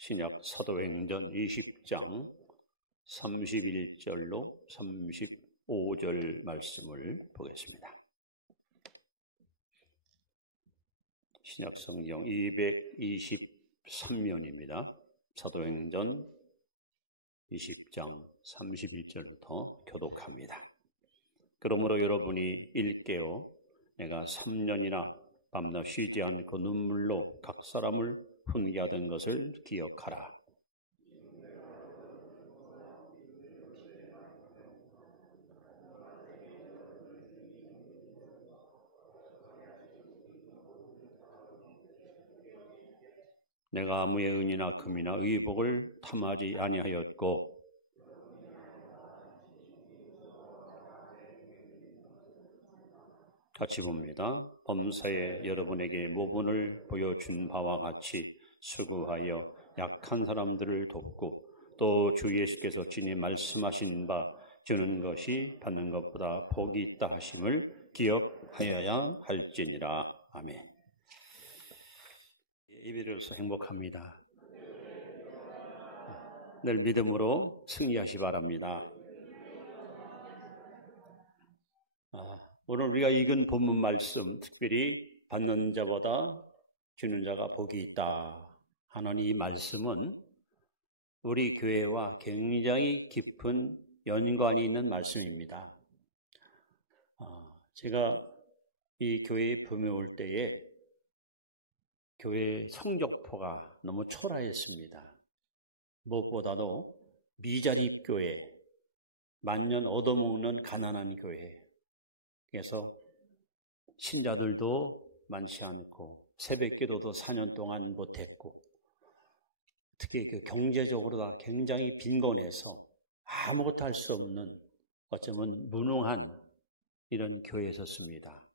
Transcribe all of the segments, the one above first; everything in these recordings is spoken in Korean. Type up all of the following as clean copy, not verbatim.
신약 사도행전 20장 31절로 35절 말씀을 보겠습니다. 신약 성경 223면입니다. 사도행전 20장 31절부터 교독합니다. 그러므로 여러분이 일깨어 내가 3년이나 밤낮 쉬지 않고 눈물로 각 사람을 훈계하던 것을 기억하라. 내가 아무의 은이나 금이나 의복을 탐하지 아니하였고 같이 봅니다. 범사에 여러분에게 모본을 보여준 바와 같이 수고하여 약한 사람들을 돕고 또 주 예수께서 친히 말씀하신 바 주는 것이 받는 것보다 복이 있다 하심을 기억하여야 할지니라. 아멘. 예배드려서 행복합니다. 늘 믿음으로 승리하시 바랍니다. 오늘 우리가 읽은 본문 말씀, 특별히 받는 자보다 주는 자가 복이 있다 하는 이 말씀은 우리 교회와 굉장히 깊은 연관이 있는 말씀입니다. 제가 이 교회에 봄에올 때에 교회 성적표가 너무 초라했습니다. 무엇보다도 미자립 교회, 만년 얻어먹는 가난한 교회, 그래서 신자들도 많지 않고 새벽기도도 4년 동안 못했고 특히 그 경제적으로 다 굉장히 빈곤해서 아무것도 할 수 없는 어쩌면 무능한 이런 교회였었습니다.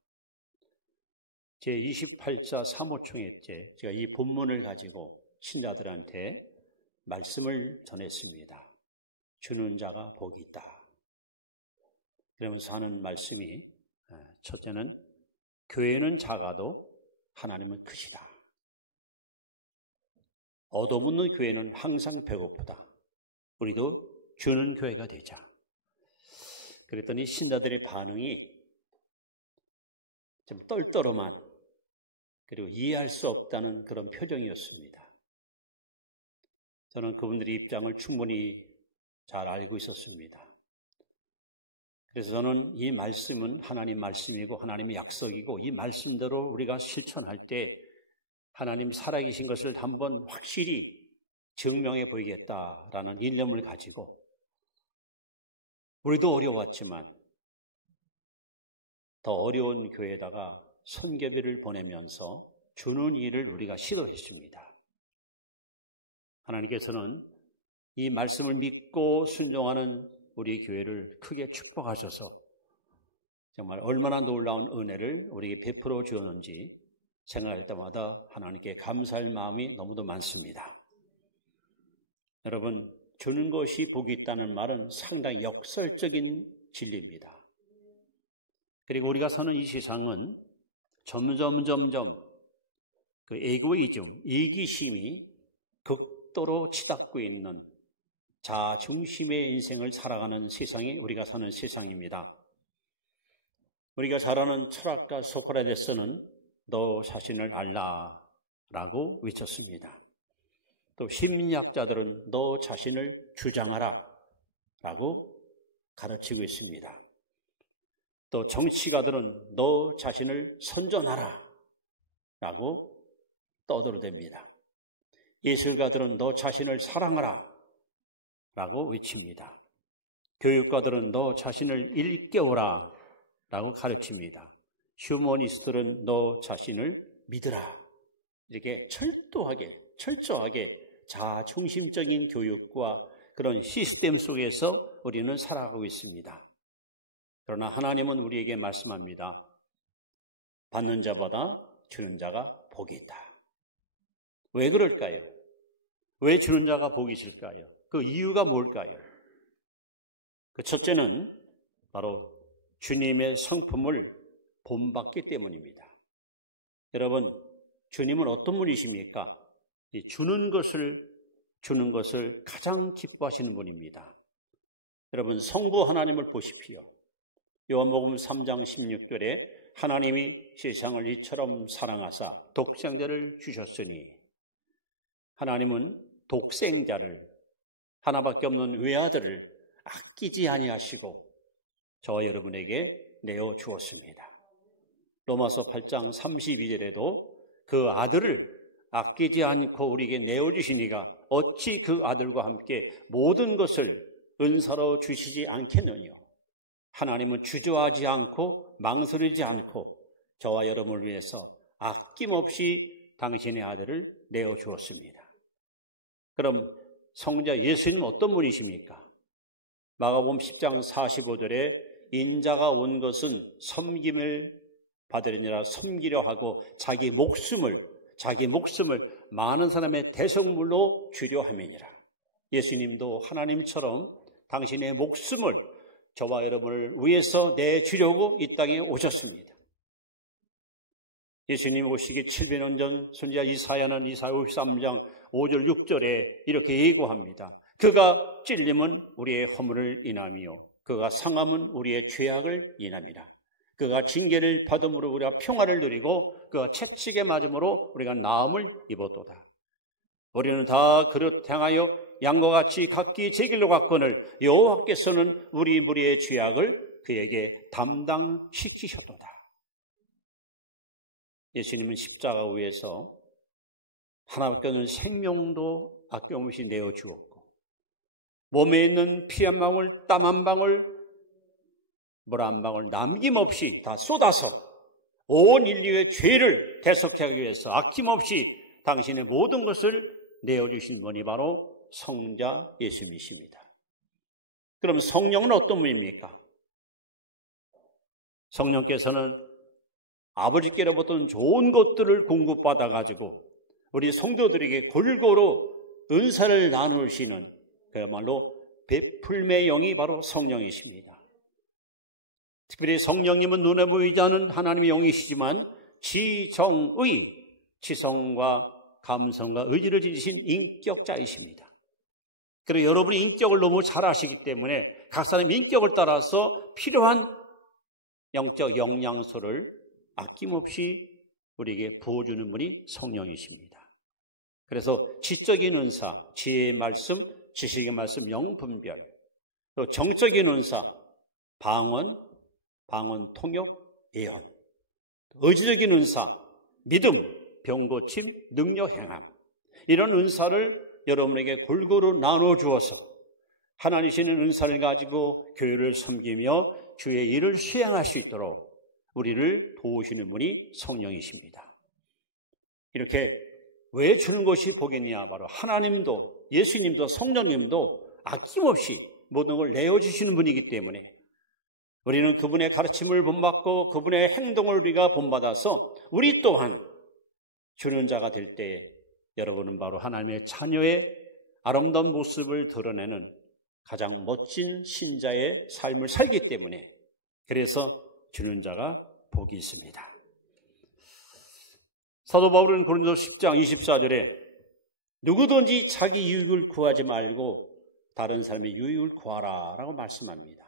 제28차 사모총회 때 제가 이 본문을 가지고 신자들한테 말씀을 전했습니다. 주는 자가 복이 있다. 그러면서 하는 말씀이 첫째는 교회는 작아도 하나님은 크시다. 얻어묻는 교회는 항상 배고프다. 우리도 주는 교회가 되자. 그랬더니 신자들의 반응이 좀 떨떠름한 그리고 이해할 수 없다는 그런 표정이었습니다. 저는 그분들의 입장을 충분히 잘 알고 있었습니다. 그래서 저는 이 말씀은 하나님 말씀이고 하나님의 약속이고 이 말씀대로 우리가 실천할 때 하나님 살아계신 것을 한번 확실히 증명해 보이겠다라는 일념을 가지고 우리도 어려웠지만 더 어려운 교회에다가 선교비를 보내면서 주는 일을 우리가 시도했습니다. 하나님께서는 이 말씀을 믿고 순종하는 우리 교회를 크게 축복하셔서 정말 얼마나 놀라운 은혜를 우리에게 베풀어 주었는지 생각할 때마다 하나님께 감사할 마음이 너무도 많습니다. 여러분, 주는 것이 복이 있다는 말은 상당히 역설적인 진리입니다. 그리고 우리가 사는 이 세상은 점점 그 에고이즘, 이기심이 극도로 치닫고 있는 자아 중심의 인생을 살아가는 세상이 우리가 사는 세상입니다. 우리가 잘 아는 철학가 소크라테스는 너 자신을 알라라고 외쳤습니다. 또 심리학자들은 너 자신을 주장하라 라고 가르치고 있습니다. 또 정치가들은 너 자신을 선전하라 라고 떠들어댑니다. 예술가들은 너 자신을 사랑하라 라고 외칩니다. 교육가들은 너 자신을 일깨워라 라고 가르칩니다. 휴머니스트들은 너 자신을 믿으라. 이렇게 철저하게 자아 중심적인 교육과 그런 시스템 속에서 우리는 살아가고 있습니다. 그러나 하나님은 우리에게 말씀합니다. 받는 자보다 주는 자가 복이 있다. 왜 그럴까요? 왜 주는 자가 복이 있을까요? 그 이유가 뭘까요? 그 첫째는 바로 주님의 성품을 본받기 때문입니다. 여러분, 주님은 어떤 분이십니까? 주는 것을 주는 것을 가장 기뻐하시는 분입니다. 여러분, 성부 하나님을 보십시오. 요한복음 3장 16절에 하나님이 세상을 이처럼 사랑하사 독생자를 주셨으니, 하나님은 독생자를, 하나밖에 없는 외아들을 아끼지 아니하시고 저와 여러분에게 내어 주었습니다. 로마서 8장 32절에도 그 아들을 아끼지 않고 우리에게 내어 주시니가 어찌 그 아들과 함께 모든 것을 은사로 주시지 않겠느냐. 하나님은 주저하지 않고 망설이지 않고 저와 여러분을 위해서 아낌없이 당신의 아들을 내어 주었습니다. 그럼 성자 예수님은 어떤 분이십니까? 마가복음 10장 45절에 인자가 온 것은 섬김을 받으려니라, 섬기려 하고 자기 목숨을 많은 사람의 대성물로 주려 함이니라. 예수님도 하나님처럼 당신의 목숨을 저와 여러분을 위해서 내주려고 이 땅에 오셨습니다. 예수님 오시기 700년 전 선지자 이사야는 이사야 53장 5절 6절에 이렇게 예고합니다. 그가 찔림은 우리의 허물을 인하며 그가 상함은 우리의 죄악을 인함이라. 그가 징계를 받음으로 우리가 평화를 누리고 그가 채찍에 맞음으로 우리가 나음을 입었도다. 우리는 다 그릇 향하여 양과 같이 각기 제 길로 갔거늘 여호와께서는 우리 무리의 죄악을 그에게 담당시키셨도다. 예수님은 십자가 위에서 하나밖에 없는 생명도 아낌없이 내어주었고 몸에 있는 피 한 방울, 땀 한 방울, 물 한 방울 남김없이 다 쏟아서 온 인류의 죄를 대속하기 위해서 아낌없이 당신의 모든 것을 내어주신 분이 바로 성자 예수님이십니다. 그럼 성령은 어떤 분입니까? 성령께서는 아버지께로부터 좋은 것들을 공급받아가지고 우리 성도들에게 골고루 은사를 나누시는 그야말로 베풀매 영이 바로 성령이십니다. 특별히 성령님은 눈에 보이지 않은 하나님의 영이시지만 지정의, 지성과 감성과 의지를 지니신 인격자이십니다. 그리고 여러분이 인격을 너무 잘 아시기 때문에 각 사람의 인격을 따라서 필요한 영적 영양소를 아낌없이 우리에게 부어주는 분이 성령이십니다. 그래서 지적인 은사, 지혜의 말씀, 지식의 말씀, 영분별, 또 정적인 은사, 방언, 통역, 예언, 의지적인 은사, 믿음, 병고침, 능력 행함, 이런 은사를 여러분에게 골고루 나눠 주어서 하나님이시는 은사를 가지고 교회를 섬기며 주의 일을 수행할 수 있도록 우리를 도우시는 분이 성령이십니다. 이렇게 왜 주는 것이 복이냐? 바로 하나님도 예수님도 성령님도 아낌없이 모든 걸 내어주시는 분이기 때문에 우리는 그분의 가르침을 본받고 그분의 행동을 우리가 본받아서 우리 또한 주는 자가 될 때 여러분은 바로 하나님의 자녀의 아름다운 모습을 드러내는 가장 멋진 신자의 삶을 살기 때문에 그래서 주는 자가 복이 있습니다. 사도 바울은 고린도서 10장 24절에 누구든지 자기 유익을 구하지 말고 다른 사람의 유익을 구하라 라고 말씀합니다.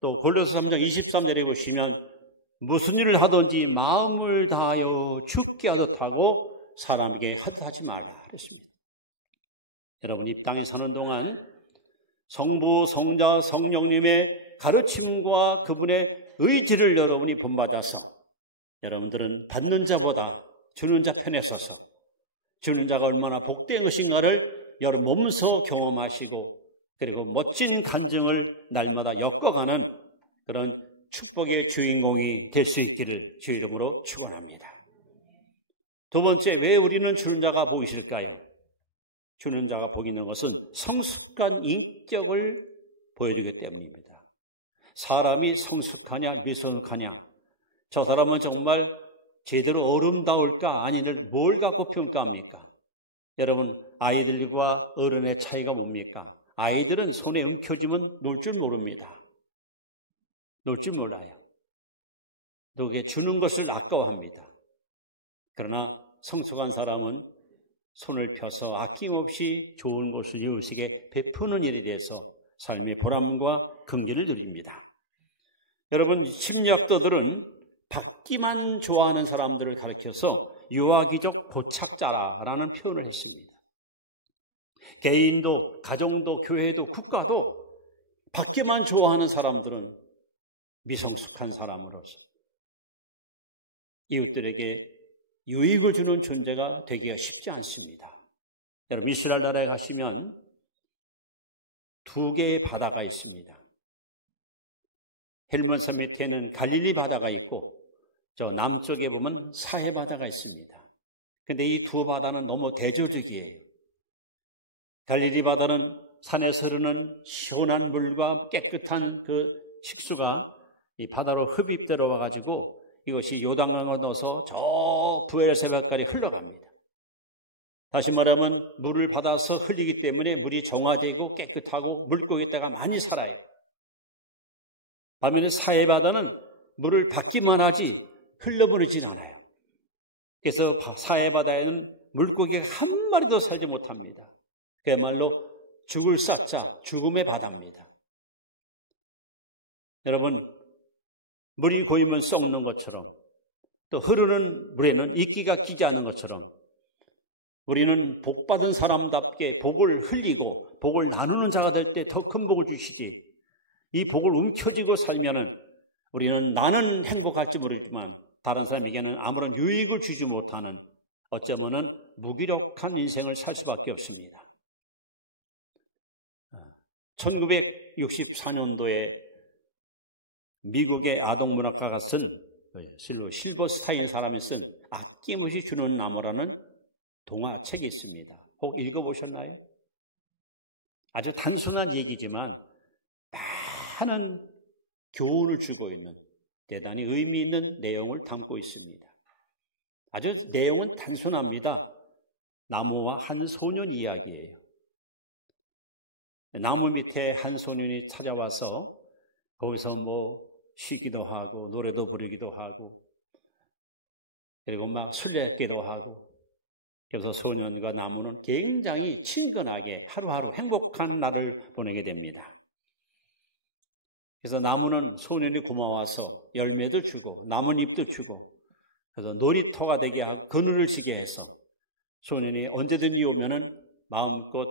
또 고린도서 3장 23절에 보시면 무슨 일을 하든지 마음을 다하여 죽게 하듯 하고 사람에게 하듯 하지 말라 그랬습니다. 여러분 이 땅에 사는 동안 성부, 성자, 성령님의 가르침과 그분의 의지를 여러분이 본받아서 여러분들은 받는 자보다 주는 자 편에 서서 주는 자가 얼마나 복된 것인가를 여러분 몸소 경험하시고 그리고 멋진 간증을 날마다 엮어가는 그런 축복의 주인공이 될 수 있기를 주 이름으로 축원합니다. 두 번째, 왜 우리는 주는 자가 복이 있을까요? 주는 자가 복이 있는 것은 성숙한 인격을 보여주기 때문입니다. 사람이 성숙하냐 미성숙하냐, 저 사람은 정말 제대로 어른다울까 아니를 뭘 갖고 평가합니까? 여러분 아이들과 어른의 차이가 뭡니까? 아이들은 손에 움켜쥐면 놀 줄 모릅니다. 놀 줄 몰라요. 누구에게 주는 것을 아까워합니다. 그러나 성숙한 사람은 손을 펴서 아낌없이 좋은 것을 이웃에게 베푸는 일에 대해서 삶의 보람과 긍지를 누립니다. 여러분, 심리학자들은 받기만 좋아하는 사람들을 가리켜서 유아기적 포착자라는 표현을 했습니다. 개인도, 가정도, 교회도, 국가도 받기만 좋아하는 사람들은 미성숙한 사람으로서 이웃들에게 유익을 주는 존재가 되기가 쉽지 않습니다. 여러분, 이스라엘 나라에 가시면 두 개의 바다가 있습니다. 헬몬산 밑에는 갈릴리 바다가 있고 저 남쪽에 보면 사해 바다가 있습니다. 그런데 이 두 바다는 너무 대조적이에요. 갈릴리 바다는 산에서 흐르는 시원한 물과 깨끗한 그 식수가 이 바다로 흡입되어 와가지고 이것이 요단강을 넣어서 저 부엘세바까지 흘러갑니다. 다시 말하면 물을 받아서 흘리기 때문에 물이 정화되고 깨끗하고 물고기떼가 많이 살아요. 반면에 사해 바다는 물을 받기만 하지 흘러버리진 않아요. 그래서 사해 바다에는 물고기가 한 마리도 살지 못합니다. 그야말로 죽을 싹자, 죽음의 바다입니다. 여러분, 물이 고이면 썩는 것처럼 또 흐르는 물에는 이끼가 끼지 않는 것처럼 우리는 복받은 사람답게 복을 흘리고 복을 나누는 자가 될 때 더 큰 복을 주시지, 이 복을 움켜쥐고 살면은 우리는 나는 행복할지 모르지만 다른 사람에게는 아무런 유익을 주지 못하는 어쩌면은 무기력한 인생을 살 수밖에 없습니다. 1964년도에 미국의 아동문학가가 쓴 실버스타인 사람이 쓴 아낌없이 주는 나무라는 동화책이 있습니다. 혹 읽어보셨나요? 아주 단순한 얘기지만 많은 교훈을 주고 있는 대단히 의미 있는 내용을 담고 있습니다. 아주 내용은 단순합니다. 나무와 한 소년 이야기예요. 나무 밑에 한 소년이 찾아와서 거기서 쉬기도 하고 노래도 부르기도 하고 그리고 막 술래기도 하고, 그래서 소년과 나무는 굉장히 친근하게 하루하루 행복한 날을 보내게 됩니다. 그래서 나무는 소년이 고마워서 열매도 주고 나뭇잎도 주고 그래서 놀이터가 되게 하고 그늘을 지게 해서 소년이 언제든지 오면은 마음껏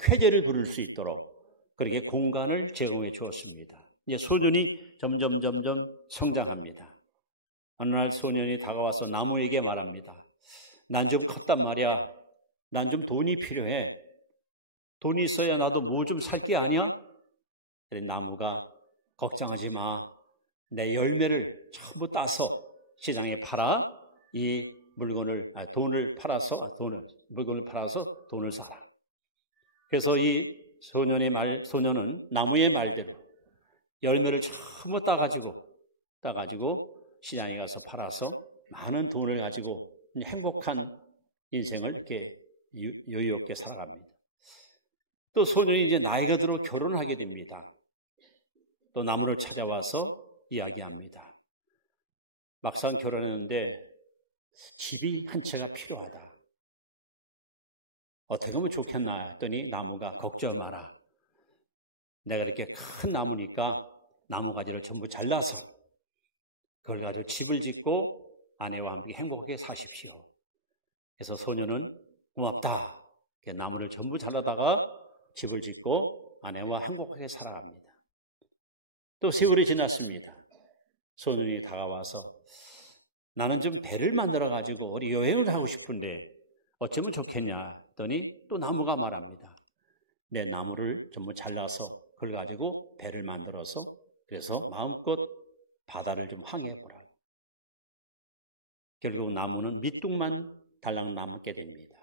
쾌제를 부를 수 있도록 그렇게 공간을 제공해 주었습니다. 이제 소년이 점점 성장합니다. 어느 날 소년이 다가와서 나무에게 말합니다. 난 좀 컸단 말이야. 난 좀 돈이 필요해. 돈이 있어야 나도 뭐 좀 살 게 아니야? 그래서 나무가 걱정하지 마. 내 열매를 전부 따서 시장에 팔아 이 물건을 돈을 팔아서 돈을 사라. 그래서 이 소년은 나무의 말대로 열매를 전부 따가지고 시장에 가서 팔아서 많은 돈을 가지고 행복한 인생을 이렇게 여유 있게 살아갑니다. 또 소년이 이제 나이가 들어 결혼하게 됩니다. 또 나무를 찾아와서 이야기합니다. 막상 결혼했는데 집이 한 채가 필요하다. 어떻게 하면 좋겠나 했더니 나무가 걱정 마라. 내가 이렇게 큰 나무니까 나무가지를 전부 잘라서 그걸 가지고 집을 짓고 아내와 함께 행복하게 사십시오. 그래서 소년은 고맙다. 나무를 전부 잘라다가 집을 짓고 아내와 행복하게 살아갑니다. 또 세월이 지났습니다. 소년이 다가와서 나는 좀 배를 만들어 가지고 우리 여행을 하고 싶은데 어쩌면 좋겠냐 했더니 또 나무가 말합니다. 내 나무를 전부 잘라서 그걸 가지고 배를 만들어서 그래서 마음껏 바다를 좀 항해해보라고. 결국 나무는 밑둥만 달랑 남게 됩니다.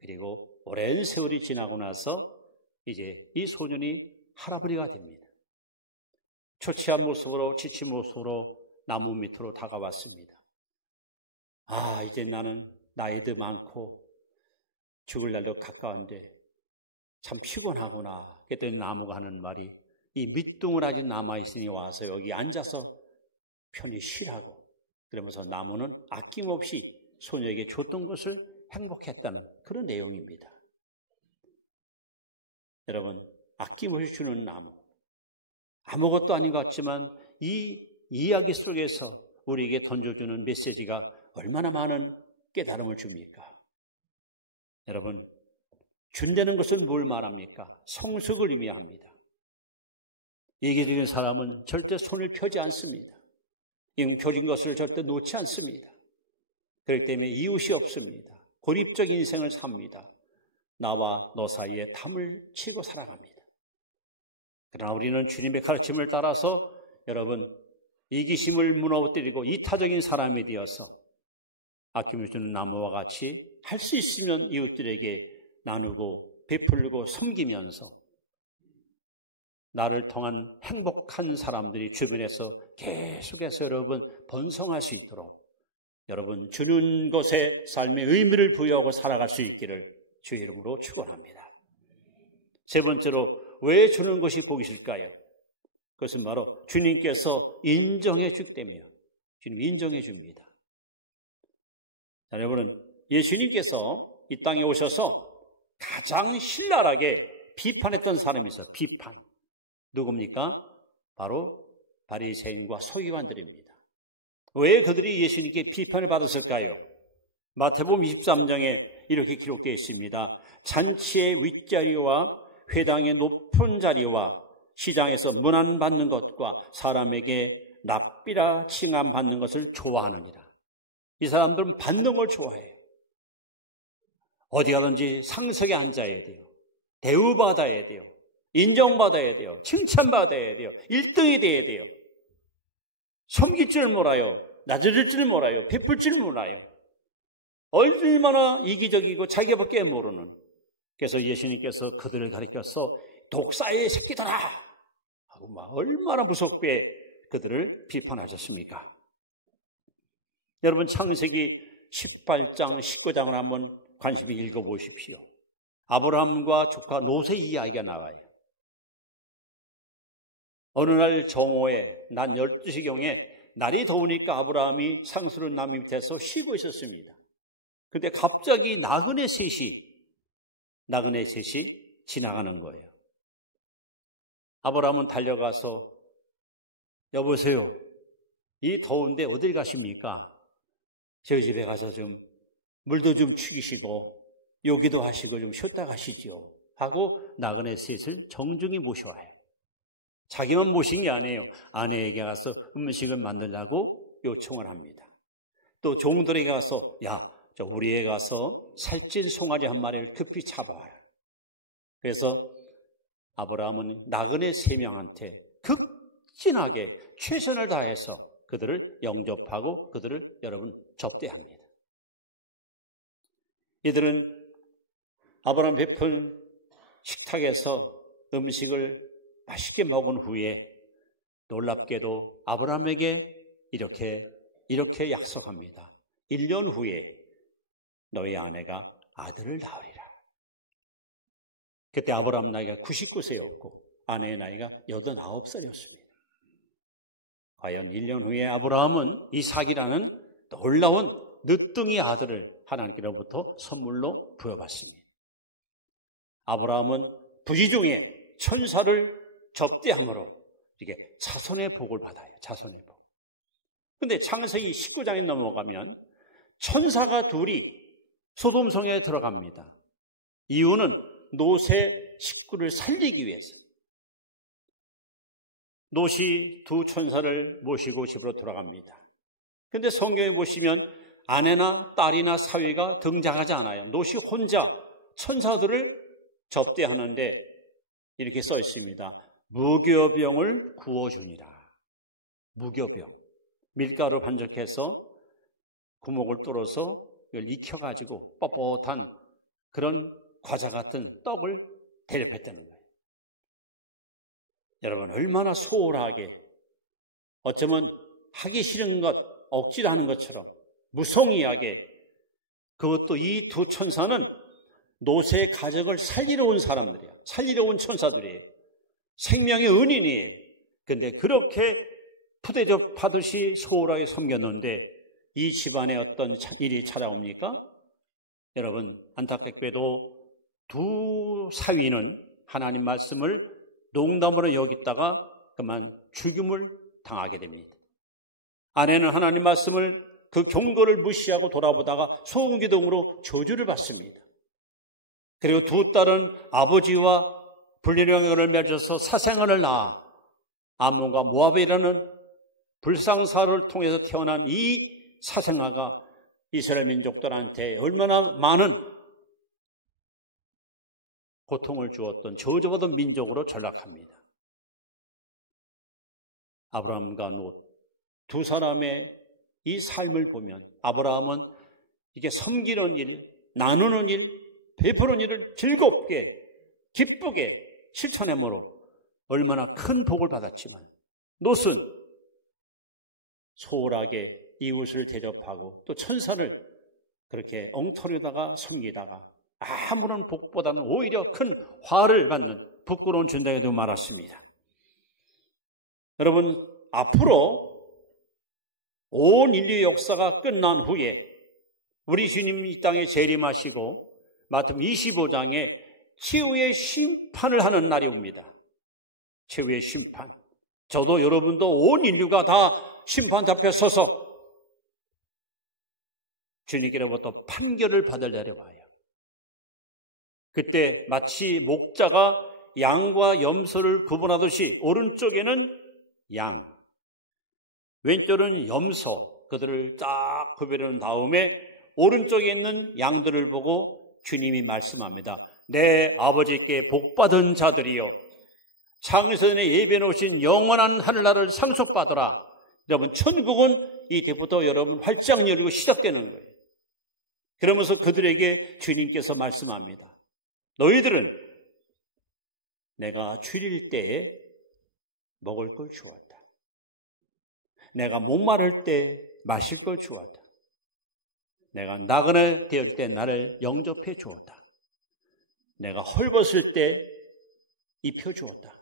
그리고 오랜 세월이 지나고 나서 이제 이 소년이 할아버지가 됩니다. 초췌한 모습으로 지친 모습으로 나무 밑으로 다가왔습니다. 이제 나는 나이도 많고 죽을 날도 가까운데 참 피곤하구나. 그랬더니 나무가 하는 말이 이 밑둥을 아직 남아있으니 와서 여기 앉아서 편히 쉬라고. 그러면서 나무는 아낌없이 소녀에게 줬던 것을 행복했다는 그런 내용입니다. 여러분, 아낌없이 주는 나무. 아무것도 아닌 것 같지만 이 이야기 속에서 우리에게 던져주는 메시지가 얼마나 많은 깨달음을 줍니까? 여러분, 준다는 것은 뭘 말합니까? 성숙을 의미합니다. 이기적인 사람은 절대 손을 펴지 않습니다. 펴진 것을 절대 놓지 않습니다. 그렇기 때문에 이웃이 없습니다. 고립적 인생을 삽니다. 나와 너 사이에 담을 치고 살아갑니다. 그러나 우리는 주님의 가르침을 따라서 여러분 이기심을 무너뜨리고 이타적인 사람이 되어서 아낌을 주는 나무와 같이 할 수 있으면 이웃들에게 나누고 베풀고 섬기면서 나를 통한 행복한 사람들이 주변에서 계속해서 여러분 번성할 수 있도록 여러분 주는 것에 삶의 의미를 부여하고 살아갈 수 있기를 주의 이름으로 축원합니다. 세 번째로 왜 주는 것이 복이실까요? 그것은 바로 주님께서 인정해 주기 때문이에요. 주님 인정해 줍니다. 자, 여러분은 예수님께서 이 땅에 오셔서 가장 신랄하게 비판했던 사람이 있어요. 비판. 누굽니까? 바로 바리새인과 서기관들입니다. 왜 그들이 예수님께 비판을 받았을까요? 마태복음 23장에 이렇게 기록되어 있습니다. 잔치의 윗자리와 회당의 높은 자리와 시장에서 문안받는 것과 사람에게 납비라 칭함받는 것을 좋아하느니라. 이 사람들은 받는 걸 좋아해요. 어디 가든지 상석에 앉아야 돼요. 대우받아야 돼요. 인정받아야 돼요. 칭찬받아야 돼요. 1등이 돼야 돼요. 섬길 줄 몰라요. 낮아질 줄 몰라요. 베풀 줄 몰라요. 얼마나 이기적이고 자기밖에 모르는. 그래서 예수님께서 그들을 가리켜서 독사의 새끼들아 하고 막 얼마나 무섭게 그들을 비판하셨습니까? 여러분 창세기 18장 19장을 한번 관심있게 읽어보십시오. 아브라함과 조카 롯의 이야기가 나와요. 어느 날 정오에 낮 12시경에 날이 더우니까 아브라함이 상수른 나무 밑에서 쉬고 있었습니다. 그런데 갑자기 나그네 셋이 지나가는 거예요. 아브라함은 달려가서 여보세요. 이 더운데 어딜 가십니까? 저희 집에 가서 좀 물도 좀 축이시고 요기도 하시고 좀 쉬었다 가시죠. 하고 나그네 셋을 정중히 모셔와요. 자기만 모신 게 아니에요. 아내에게 가서 음식을 만들라고 요청을 합니다. 또 종들에게 가서 저 우리에 가서 살찐 송아지 한 마리를 급히 잡아와라. 그래서 아브라함은 나그네 3명한테 극진하게 최선을 다해서 그들을 영접하고 그들을 여러분 접대합니다. 이들은 아브라함 베푼 식탁에서 음식을 맛있게 먹은 후에 놀랍게도 아브라함에게 이렇게 약속합니다. 1년 후에 너희 아내가 아들을 낳으리라. 그때 아브라함 나이가 99세였고 아내의 나이가 89살이었습니다. 과연 1년 후에 아브라함은 이삭이라는 놀라운 늦둥이 아들을 하나님께로부터 선물로 부여받습니다. 아브라함은 부지중에 천사를 접대함으로 이게 자손의 복을 받아요. 자손의 복. 그런데 창세기 19장에 넘어가면 천사가 둘이 소돔성에 들어갑니다. 이유는 롯의 식구를 살리기 위해서. 롯이 두 천사를 모시고 집으로 돌아갑니다. 그런데 성경에 보시면 아내나 딸이나 사위가 등장하지 않아요. 롯이 혼자 천사들을 접대하는데 이렇게 써 있습니다. 무교병을 구워주니라. 무교병. 밀가루 반죽해서 구멍을 뚫어서 이걸 익혀가지고 뻣뻣한 그런 과자 같은 떡을 대접했다는 거예요. 여러분 얼마나 소홀하게 어쩌면 하기 싫은 것 억지로 하는 것처럼 무성의하게 그것도 이 두 천사는 롯의 가족을 살리러 온 사람들이에요. 살리러 온 천사들이에요. 생명의 은인이에요. 그런데 그렇게 푸대접하듯이 소홀하게 섬겼는데 이 집안에 어떤 일이 찾아옵니까? 여러분, 안타깝게도 두 사위는 하나님 말씀을 농담으로 여기다가 그만 죽임을 당하게 됩니다. 아내는 하나님 말씀을 그 경고를 무시하고 돌아보다가 소음기둥으로 저주를 받습니다. 그리고 두 딸은 아버지와 불륜형을 맺어서 사생아를 낳아 암몬과 모압이라는 불상사를 통해서 태어난 이 사생아가 이스라엘 민족들한테 얼마나 많은 고통을 주었던 저주받은 민족으로 전락합니다. 아브라함과 롯 두 사람의 이 삶을 보면 아브라함은 이게 섬기는 일, 나누는 일, 베푸는 일을 즐겁게 기쁘게 실천함으로 얼마나 큰 복을 받았지만 롯은 소홀하게 이웃을 대접하고 또 천사를 그렇게 엉터리다가 섬기다가 아무런 복보다는 오히려 큰 화를 받는 부끄러운 존재가 말았습니다. 여러분, 앞으로 온 인류의 역사가 끝난 후에 우리 주님이 이 땅에 재림하시고 마태복음 25장에 최후의 심판을 하는 날이 옵니다. 최후의 심판. 저도 여러분도 온 인류가 다 심판 앞에 서서 주님께로부터 판결을 받을 날이 와요. 그때 마치 목자가 양과 염소를 구분하듯이 오른쪽에는 양, 왼쪽은 염소, 그들을 딱 구별한 다음에 오른쪽에 있는 양들을 보고 주님이 말씀합니다. 내 아버지께 복받은 자들이여 창세전에 예배해 놓으신 영원한 하늘나라를 상속받으라. 여러분, 천국은 이때부터 여러분 활짝 열리고 시작되는 거예요. 그러면서 그들에게 주님께서 말씀합니다. 너희들은 내가 줄일 때에 먹을 걸 주었다. 내가 목마를 때 마실 걸 주었다. 내가 나그네 되었을 때 나를 영접해 주었다. 내가 헐벗을 때 입혀 주었다.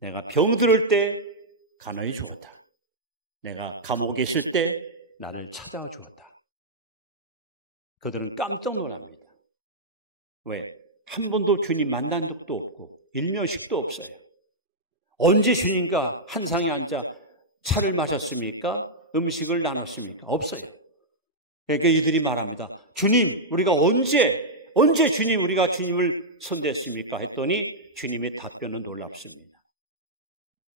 내가 병들을 때 간호해 주었다. 내가 감옥에 있을 때 나를 찾아와 주었다. 그들은 깜짝 놀랍니다. 왜? 한 번도 주님 만난 적도 없고 일면식도 없어요. 언제 주님과 한 상에 앉아 차를 마셨습니까? 음식을 나눴습니까? 없어요. 그러니까 이들이 말합니다. 주님, 우리가 언제 주님 우리가 주님을 손댔습니까? 했더니 주님의 답변은 놀랍습니다.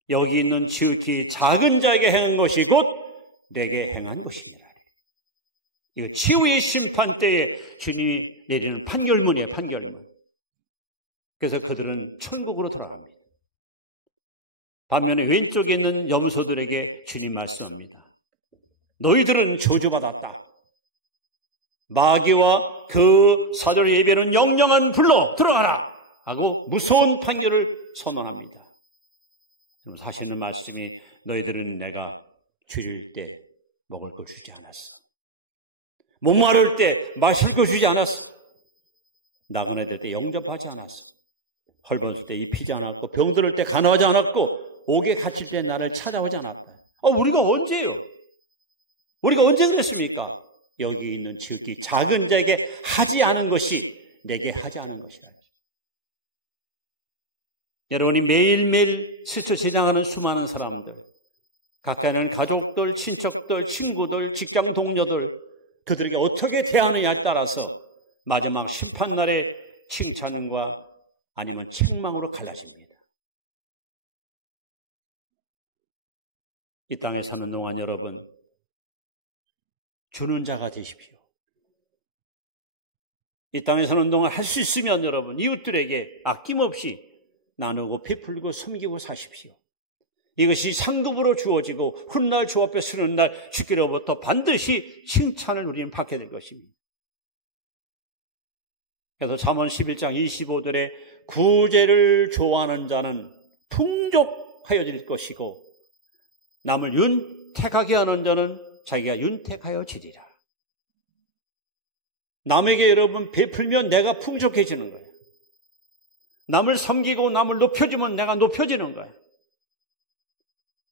여기 있는 지극히 작은 자에게 행한 것이 곧 내게 행한 것이니라. 이거 최후의 심판 때에 주님이 내리는 판결문이에요. 판결문. 그래서 그들은 천국으로 돌아갑니다. 반면에 왼쪽에 있는 염소들에게 주님 말씀합니다. 너희들은 저주받았다. 마귀와 그 사도를 예배하는 영영한 불로 들어가라 하고 무서운 판결을 선언합니다. 사실은 말씀이 너희들은 내가 줄일 때 먹을 거 주지 않았어. 목마를 때 마실 거 주지 않았어. 나그네 될 때 영접하지 않았어. 헐벗을 때 입히지 않았고 병들을 때 간호하지 않았고 옥에 갇힐 때 나를 찾아오지 않았다. 우리가 언제요? 우리가 언제 그랬습니까? 여기 있는 지극히 작은 자에게 하지 않은 것이 내게 하지 않은 것이라. 여러분이 매일매일 스쳐 지나가는 수많은 사람들, 가까이는 가족들, 친척들, 친구들, 직장 동료들, 그들에게 어떻게 대하느냐에 따라서 마지막 심판날에 칭찬과 아니면 책망으로 갈라집니다. 이 땅에 사는 동안 여러분, 주는 자가 되십시오. 이 땅에 사는 동안 할 수 있으면 여러분, 이웃들에게 아낌없이 나누고 베풀고 섬기고 사십시오. 이것이 상급으로 주어지고 훗날 주 앞에 서는 날 주께로부터 반드시 칭찬을 우리는 받게 될 것입니다. 그래서 잠언 11장 25절에 구제를 좋아하는 자는 풍족하여질 것이고 남을 윤택하게 하는 자는 자기가 윤택하여 지리라. 남에게 여러분 베풀면 내가 풍족해지는 거예요. 남을 섬기고 남을 높여주면 내가 높여지는 거예요.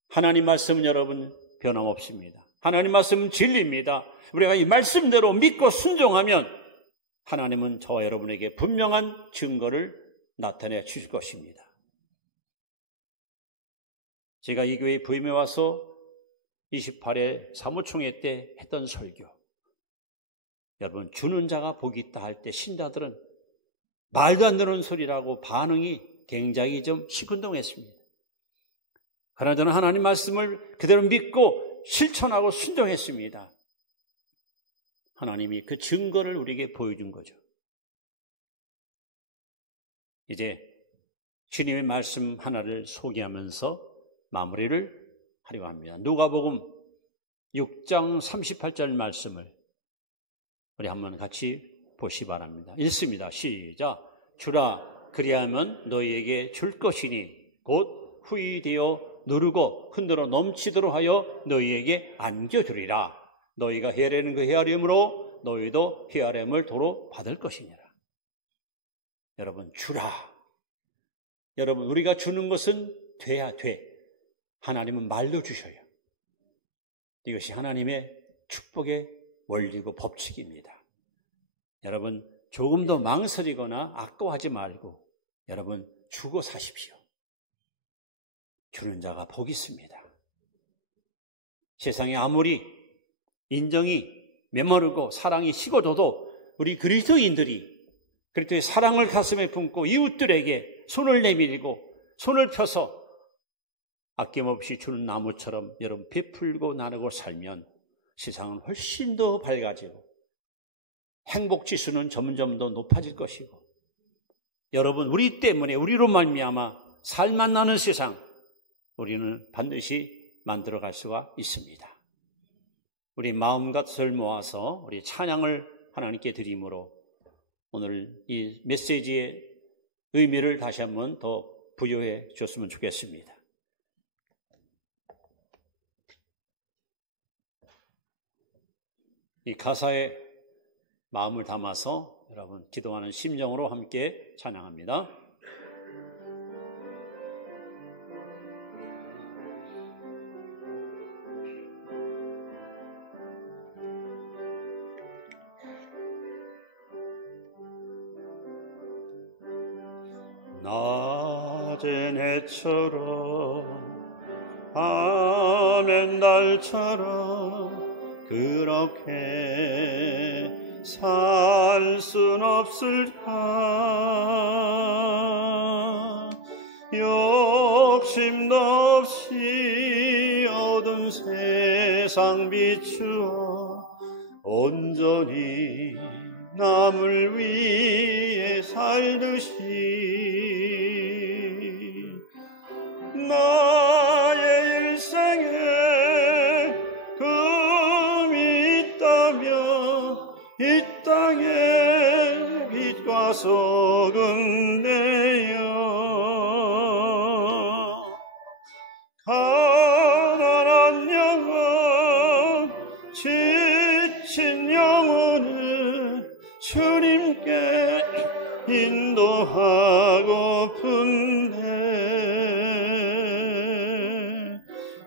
하나님 말씀은 여러분 변함없습니다. 하나님 말씀은 진리입니다. 우리가 이 말씀대로 믿고 순종하면 하나님은 저와 여러분에게 분명한 증거를 나타내 주실 것입니다. 제가 이 교회 부임에 와서 28회 사무총회 때 했던 설교, 여러분 주는 자가 복이 있다 할 때 신자들은 말도 안 되는 소리라고 반응이 굉장히 좀 시큰둥했습니다. 그러나 저는 하나님 말씀을 그대로 믿고 실천하고 순종했습니다. 하나님이 그 증거를 우리에게 보여준 거죠. 이제 주님의 말씀 하나를 소개하면서 마무리를 하려고 합니다. 누가복음 6장 38절 말씀을 우리 한번 같이 보시 바랍니다. 읽습니다. 시작. 주라 그리하면 너희에게 줄 것이니 곧 후히 되어 누르고 흔들어 넘치도록 하여 너희에게 안겨주리라. 너희가 헤아리는 그 헤아림으로 너희도 헤아림을 도로 받을 것이니라. 여러분 주라. 여러분 우리가 주는 것은 돼야 돼. 하나님은 말로 주셔요. 이것이 하나님의 축복의 원리고 법칙입니다. 여러분 조금 더 망설이거나 아까워하지 말고 여러분 주고 사십시오. 주는 자가 복이 있습니다. 세상에 아무리 인정이 메마르고 사랑이 식어져도 우리 그리스도인들이 그리스도의 사랑을 가슴에 품고 이웃들에게 손을 내밀고 손을 펴서 아낌없이 주는 나무처럼 여러분 베풀고 나누고 살면 세상은 훨씬 더 밝아지고 행복지수는 점점 더 높아질 것이고 여러분 우리 때문에 우리로 말미암아 살맛 나는 세상 우리는 반드시 만들어갈 수가 있습니다. 우리 마음과 뜻을 모아서 우리 찬양을 하나님께 드림으로 오늘 이 메시지의 의미를 다시 한번 더 부여해 줬으면 좋겠습니다. 이 가사에 마음을 담아서 여러분 기도하는 심정으로 함께 찬양합니다. 낮은 해처럼 밤엔 달처럼 그렇게 살 순 없을까. 욕심도 없이 어두운 세상 비추어 온전히 남을 위해 살듯이 나의 일생에 금이 있다면 이 땅에 빛과 소금 되어 가난한 영혼 지친 영혼을 주님께 인도하고픈데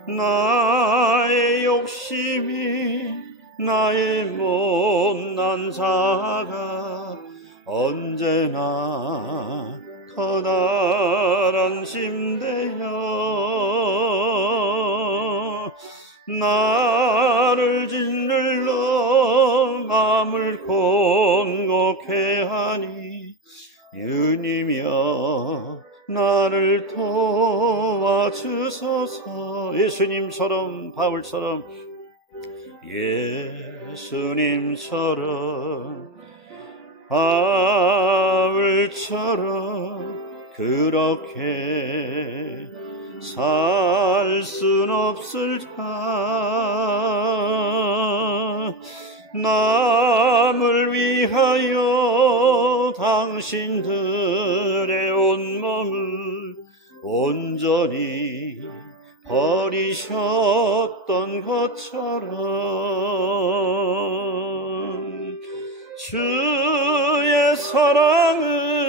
나의 욕심이 나의 못난 자가 언제나 커다란 짐되어 나를 짓눌러 마음을 곤곡해 하니 주님이여 나를 도와주소서. 예수님처럼 바울처럼 예수님처럼 바울처럼 그렇게 살 순 없을까. 남을 위하여 당신들의 온몸을 온전히 버리셨던 것처럼 주의 사랑은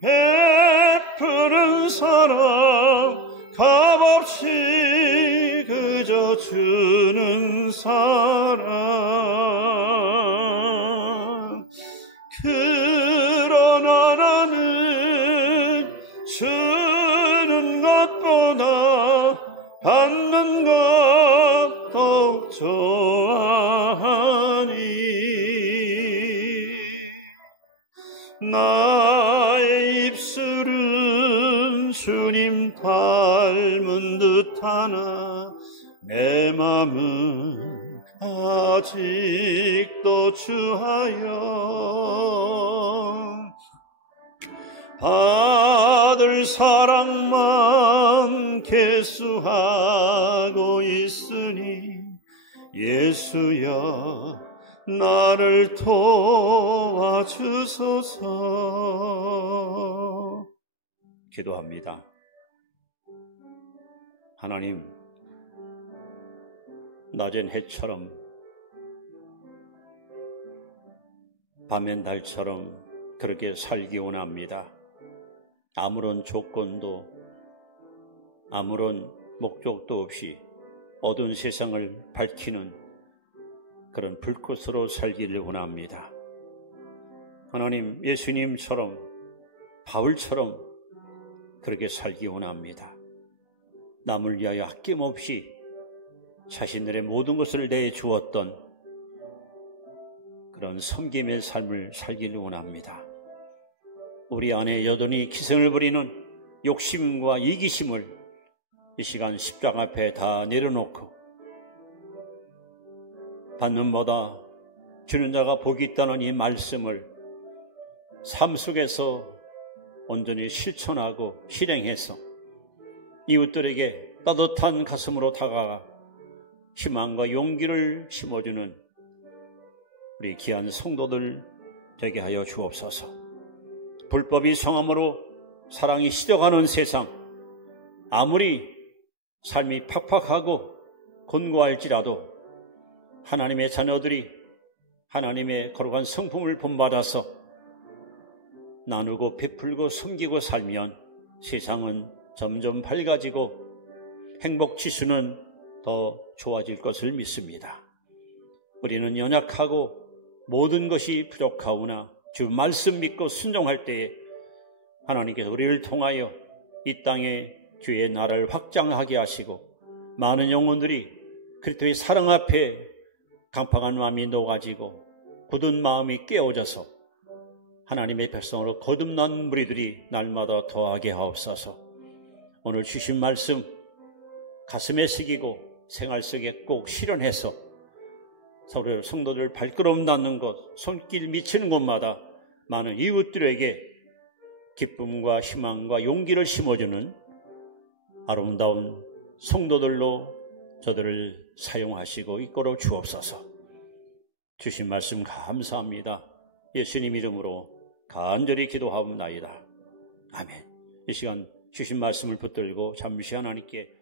베푸는 사랑 값없이 그저 주는 사랑 좋아하니 나의 입술은 주님 닮은 듯하나 내 맘은 아직도 주하여 받을 사랑만 계수하고 있으니 예수여 나를 도와주소서. 기도합니다. 하나님, 낮엔 해처럼 밤엔 달처럼 그렇게 살기 원합니다. 아무런 조건도 아무런 목적도 없이 어두운 세상을 밝히는 그런 불꽃으로 살기를 원합니다. 하나님, 예수님처럼 바울처럼 그렇게 살기 원합니다. 남을 위하여 아낌없이 자신들의 모든 것을 내주었던 그런 섬김의 삶을 살기를 원합니다. 우리 안에 여전히 기승을 부리는 욕심과 이기심을 이 시간 십자가 앞에 다 내려놓고 받는 보다 주는 자가 복이 있다는 이 말씀을 삶 속에서 온전히 실천하고 실행해서 이웃들에게 따뜻한 가슴으로 다가가 희망과 용기를 심어주는 우리 귀한 성도들 되게 하여 주옵소서. 불법이 성함으로 사랑이 시져가는 세상, 아무리 삶이 팍팍하고 곤고할지라도 하나님의 자녀들이 하나님의 거룩한 성품을 본받아서 나누고 베풀고 섬기고 살면 세상은 점점 밝아지고 행복 지수는 더 좋아질 것을 믿습니다. 우리는 연약하고 모든 것이 부족하오나 주 말씀 믿고 순종할 때에 하나님께서 우리를 통하여 이 땅에 주의 나라를 확장하게 하시고 많은 영혼들이 그리스도의 사랑 앞에 강팍한 마음이 녹아지고 굳은 마음이 깨어져서 하나님의 백성으로 거듭난 무리들이 날마다 더하게 하옵소서. 오늘 주신 말씀 가슴에 새기고 생활 속에 꼭 실현해서 서로 성도들 발걸음 닿는 곳, 손길 미치는 곳마다 많은 이웃들에게 기쁨과 희망과 용기를 심어주는 아름다운 성도들로 저들을 사용하시고 이끌어 주옵소서. 주신 말씀 감사합니다. 예수님 이름으로 간절히 기도하옵나이다. 아멘. 이 시간 주신 말씀을 붙들고 잠시 하나님께